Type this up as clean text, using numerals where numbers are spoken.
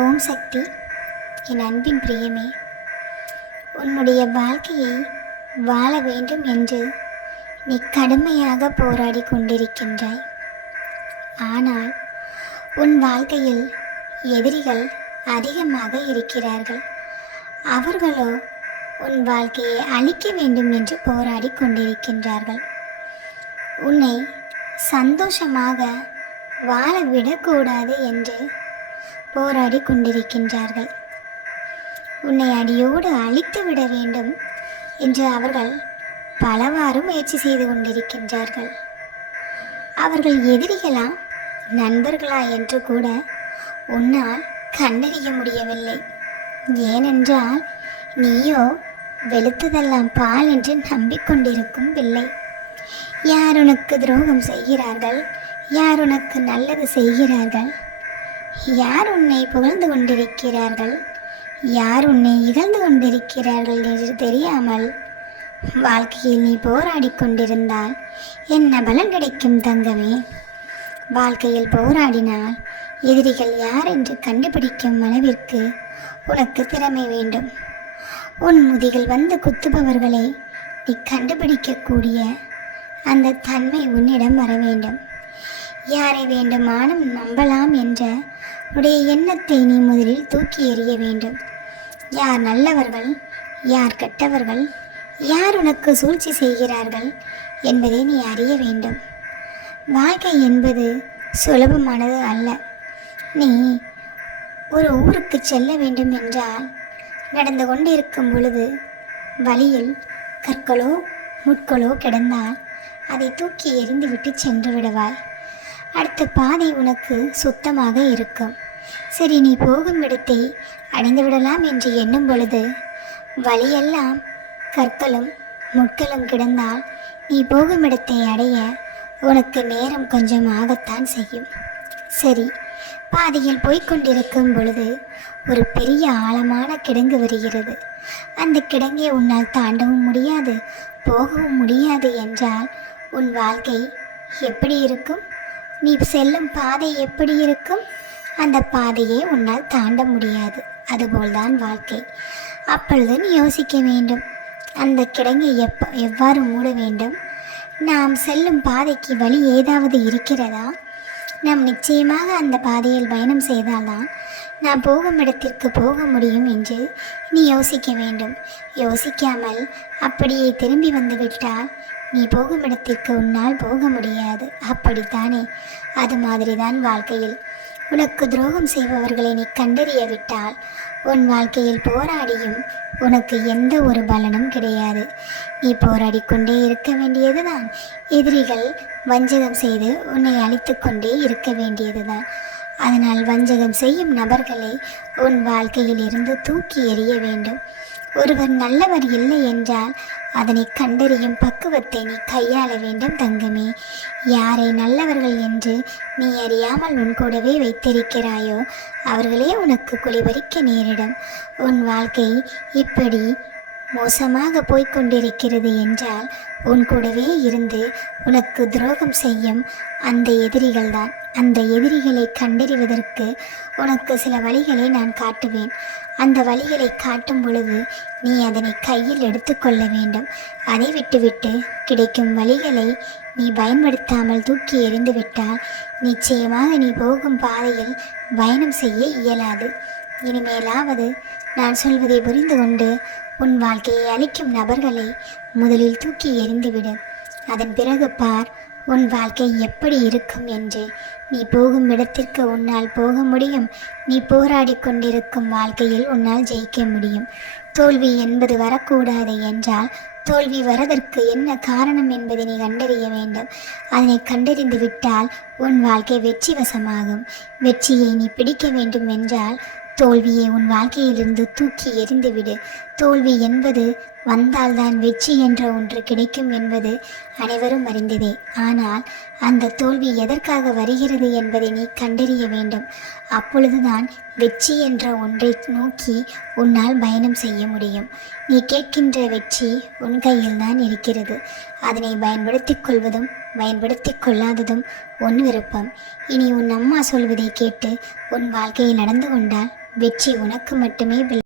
ஓம் சக்தி. என் அன்பின் பிரியமே, உன்னுடைய வாழ்க்கையை வாழ வேண்டும் என்று நீ கடுமையாக போராடி கொண்டிருக்கின்றாய். ஆனால் உன் வாழ்க்கையில் எதிரிகள் அதிகமாக இருக்கிறார்கள். அவர்களோ உன் வாழ்க்கையை அழிக்க வேண்டும் என்று போராடி கொண்டிருக்கின்றார்கள். உன்னை சந்தோஷமாக வாழ விடக்கூடாது என்று போராடி கொண்டிருக்கின்றார்கள். உன்னை அடியோடு அழித்து விட வேண்டும் என்று அவர்கள் பலவாறு முயற்சி செய்து கொண்டிருக்கின்றார்கள். அவர்கள் எதிரிகளா நண்பர்களா என்று கூட உன்னால் கண்டறிய முடியவில்லை. ஏனென்றால் நீயோ வெளுத்ததெல்லாம் பால் என்று நம்பிக்கொண்டிருக்கும் பிள்ளை. யார் உனக்கு துரோகம் செய்கிறார்கள், யார் உனக்கு நல்லது செய்கிறார்கள், யார் உன்னை புகழ்ந்து கொண்டிருக்கிறார்கள், யார் உன்னை இகழ்ந்து கொண்டிருக்கிறார்கள் என்று தெரியாமல் வாழ்க்கையில் நீ போராடி கொண்டிருந்தால் என்ன பலன் கிடைக்கும் தங்கமே? வாழ்க்கையில் போராடினால் எதிரிகள் யார் என்று கண்டுபிடிக்கும் அளவிற்கு உனக்கு திறமை வேண்டும். உன் முதுகில் வந்து குத்துபவர்களை நீ கண்டுபிடிக்கக்கூடிய அந்த தன்மை உன்னிடம் வர வேண்டும். யாரை வேண்டுமானும் நம்பலாம் என்ற உடைய எண்ணத்தை நீ முதலில் தூக்கி எறிய வேண்டும். யார் நல்லவர்கள், யார் கெட்டவர்கள், யார் உனக்கு சூழ்ச்சி செய்கிறார்கள் என்பதை நீ அறிய வேண்டும். வாழ்க்கை என்பது சுலபமானது அல்ல. நீ ஒரு ஊருக்கு செல்ல வேண்டும் என்றால் நடந்து கொண்டிருக்கும் பொழுது வழியில் கற்களோ முட்களோ கிடந்தால் அதை தூக்கி எறிந்துவிட்டு சென்று விடுவாய். அடுத்த பாதை உனக்கு சுத்தமாக இருக்கும். சரி, நீ போகும் இடத்தை அடைந்து விடலாம் என்று எண்ணும் பொழுது வழியெல்லாம் கற்களும் முட்களும் கிடந்தால் நீ போகும் இடத்தை அடைய உனக்கு நேரம் கொஞ்சம் ஆகத்தான் செய்யும். சரி, பாதையில் போய்கொண்டிருக்கும் பொழுது ஒரு பெரிய ஆழமான கிடங்கு வருகிறது. அந்த கிடங்கை உன்னால் தாண்டவும் முடியாது, போகவும் முடியாது என்றால் உன் வாழ்க்கை எப்படி இருக்கும்? நீ செல்லும் பாதை எப்படி இருக்கும்? அந்த பாதையை உன்னால் தாண்ட முடியாது. அதுபோல்தான் வாழ்க்கை. அப்பொழுது நீ யோசிக்க வேண்டும், அந்த கிடங்கை எவ்வாறு மூட வேண்டும்? நாம் செல்லும் பாதைக்கு வழி ஏதாவது இருக்கிறதா? நாம் நிச்சயமாக அந்த பாதையில் பயணம் செய்தால்தான் நாம் போகும் இடத்திற்கு போக முடியும் என்று நீ யோசிக்க வேண்டும். யோசிக்காமல் அப்படியே திரும்பி வந்துவிட்டால் நீ போகும் இடத்திற்கு உன்னால் போக முடியாது. அப்படித்தானே? அது மாதிரிதான் வாழ்க்கையில் உனக்கு துரோகம் செய்பவர்களை நீ கண்டறிய விட்டால் உன் வாழ்க்கையில் போராடியும் உனக்கு எந்த ஒரு பலனும் கிடையாது. நீ போராடி கொண்டே இருக்க வேண்டியதுதான். எதிரிகள் வஞ்சகம் செய்து உன்னை அழித்து கொண்டே இருக்க வேண்டியதுதான். அதனால் வஞ்சகம் செய்யும் நபர்களை உன் வாழ்க்கையில் இருந்து தூக்கி எறிய வேண்டும். ஒருவர் நல்லவர் இல்லை என்றால் அதனை கண்டறியும் பக்குவத்தை நீ கையாள வேண்டும் தங்கமே. யாரை நல்லவர்கள் என்று நீ அறியாமல் உன் கூடவே வைத்திருக்கிறாயோ அவர்களே உனக்கு குளிபறிக்க நேரிடும். உன் வாழ்க்கை இப்படி மோசமாக போய்கொண்டிருக்கிறது என்றால் உன் கூடவே இருந்து உனக்கு துரோகம் செய்யும் அந்த எதிரிகள்தான். அந்த எதிரிகளை கண்டறிவதற்கு உனக்கு சில வழிகளை நான் காட்டுவேன். அந்த வழிகளை காட்டும் பொழுது நீ அதனை கையில் எடுத்துக்கொள்ள வேண்டும். அதை விட்டுவிட்டு கிடைக்கும் வழிகளை நீ பயன்படுத்தாமல் தூக்கி எறிந்துவிட்டால் நிச்சயமாக நீ போகும் பாதையில் பயணம் செய்ய இயலாது. இனிமேலாவது நான் சொல்வதை புரிந்து கொண்டு உன் வாழ்க்கையை அளிக்கும் நபர்களை முதலில் தூக்கி எறிந்துவிடு. அதன் பிறகு பார் உன் வாழ்க்கை எப்படி இருக்கும் என்று. நீ போகும் இடத்திற்கு உன்னால் போக முடியும். நீ போராடி கொண்டிருக்கும் வாழ்க்கையில் உன்னால் ஜெயிக்க முடியும். தோல்வி என்பது வரக்கூடாது என்றால் தோல்வி வரதற்கு என்ன காரணம் என்பதை நீ கண்டறிய வேண்டும். அதனை கண்டறிந்து விட்டால் உன் வாழ்க்கை வெற்றி வசமாகும். வெற்றியை நீ பிடிக்க வேண்டும் என்றால் தோல்வியை உன் வாழ்க்கையிலிருந்து தூக்கி எறிந்துவிடு. தோல்வி என்பது வந்தால்தான் வெற்றி என்ற ஒன்று கிடைக்கும் என்பது அனைவரும் அறிந்ததே. ஆனால் அந்த தோல்வி எதற்காக வருகிறது என்பதை நீ கண்டறிய வேண்டும். அப்பொழுதுதான் வெற்றி என்ற ஒன்றை நோக்கி உன்னால் பயணம் செய்ய முடியும். நீ கேட்கின்ற வெற்றி உன் கையில் தான் இருக்கிறது. அதனை பயன்படுத்திக் கொள்வதும் பயன்படுத்திக் கொள்ளாததும் உன் விருப்பம். இனி உன் அம்மா சொல்வதை கேட்டு உன் வாழ்க்கையில் நடந்து கொண்டால் வெற்றி உனக்கு மட்டுமே